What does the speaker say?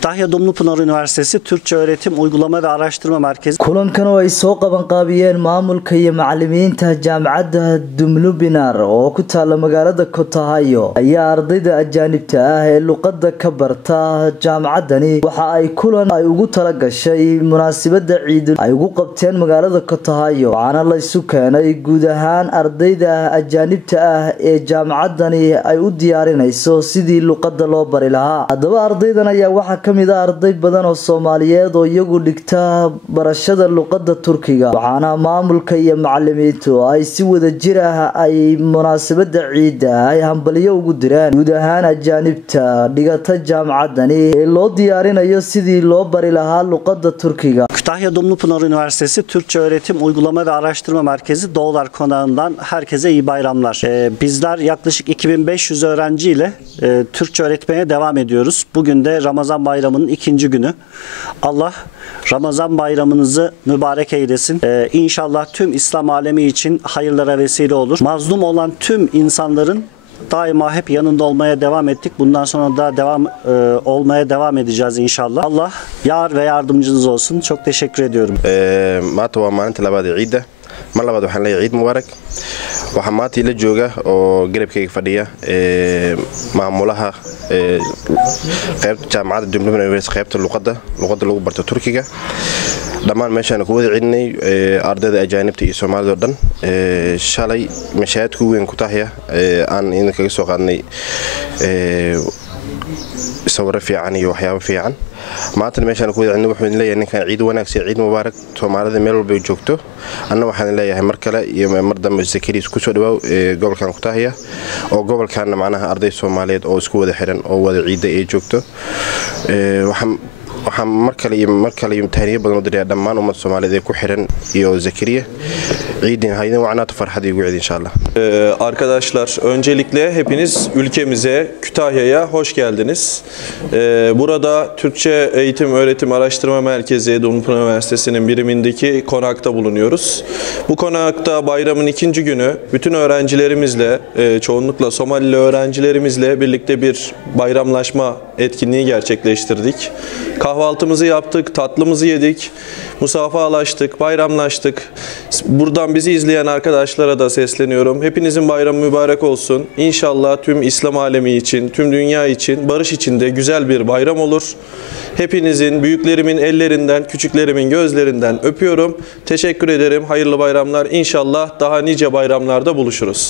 Kütahya Dumlupınar Üniversitesi Türkçe Öğretim Uygulama ve Araştırma Merkezi. Kulankan oo ay soo qaban qaabiyeen maamulka iyo macallimiinta jaamacadda Dumlupınar oo ku taala magaalada Kütahya ayaa ardayda ajaanibta ah ee luqadda ka barta jaamacaddani waxa ay kulan ay ugu tala gashay munaasabadda ciid ay ugu qabteen magaalada Kütahya waxaana la isu keenay guud ahaan ardayda ajaanibta ah ee jaamacaddani ay u diyaarinayso sidii luqadda loo bari lahaa. Haddaba ardaydan ayaa waxa kamid ah arday badan oo Soomaaliyeed oo iyagu dhigta barashada luqadda Turkiga waxaana maamulka iyo macallimiintu ay si wada jir ah ay munaasabadda ciida ay hambaliyo ugu direen guud ahaan ajaanibta dhigata jaamacaddani ee loo diyaarinayo sidii loo bari lahaa luqadda Turkiga. Kütahya Dumlupınar Üniversitesi Türkçe Öğretim Uygulama ve Araştırma Merkezi Doğular Konağı'ndan herkese iyi bayramlar. Bizler yaklaşık 2500 öğrenciyle Türkçe öğretmeye devam ediyoruz. Bugün de Ramazan Bayramı'nın ikinci günü. Allah Ramazan bayramınızı mübarek eylesin. İnşallah tüm İslam alemi için hayırlara vesile olur. Mazlum olan tüm insanların daima hep yanında olmaya devam ettik. Bundan sonra da olmaya devam edeceğiz inşallah. Allah yar ve yardımcınız olsun. Çok teşekkür ediyorum. Maanta waa maalinta labaad ee ciidda. Mar labaad waxaan leeyahay ciid mubaarak. Waxaa maanta ila jooga oo garabkayga fadhiya maamulaha qaybta jaamacadda Dumlupınar Üniversitesi qaybta luqadda lagu barto Turkiga. Dhammaan meeshaan ku wada cidnay ardayda ajaanibta iyo Soomaalida oo dhan shalay mashaahidka weyn Kütahya aan idinkaga soo qaadnay sawirro fiican iyo waxyaabo fiican. maanta meeshaan ku wada cidnay wuxuu leeyahay ninkan ciid wanaagsan ciid mubaarak Soomaalida meel walba ay joogto anna waxaan leeyahay mar kale iyo mar dambe Zakariya ku soo dhawaaw gobolkan Kütahya oo gobolkan macnaha arday Soomaaliyeed oo isku wada xiran oo wada ciid ay joogto waxaan mar kale taariikh badan u diray dhammaan ummadda Soomaaliyeed ee ku xiran iyo Zakariya ciidin haydin wacnaat farxad igu ciid inşallah. Arkadaşlar öncelikle hepiniz ülkemize Kütahya'ya hoş geldiniz. Burada Türkçe Eğitim Öğretim Araştırma Merkezi Dumlupınar Üniversitesi'nin birimindeki konakta bulunuyoruz. Bu konakta bayramın ikinci günü bütün öğrencilerimizle çoğunlukla Somalili öğrencilerimizle birlikte bir bayramlaşma etkinliği gerçekleştirdik. Kahvaltımızı yaptık, tatlımızı yedik, musafahalaştık, bayramlaştık. Buradan bizi izleyen arkadaşlara da sesleniyorum. Hepinizin bayramı mübarek olsun. İnşallah tüm İslam alemi için, tüm dünya için, barış için de güzel bir bayram olur. Hepinizin, büyüklerimin ellerinden, küçüklerimin gözlerinden öpüyorum. Teşekkür ederim. Hayırlı bayramlar. İnşallah daha nice bayramlarda buluşuruz.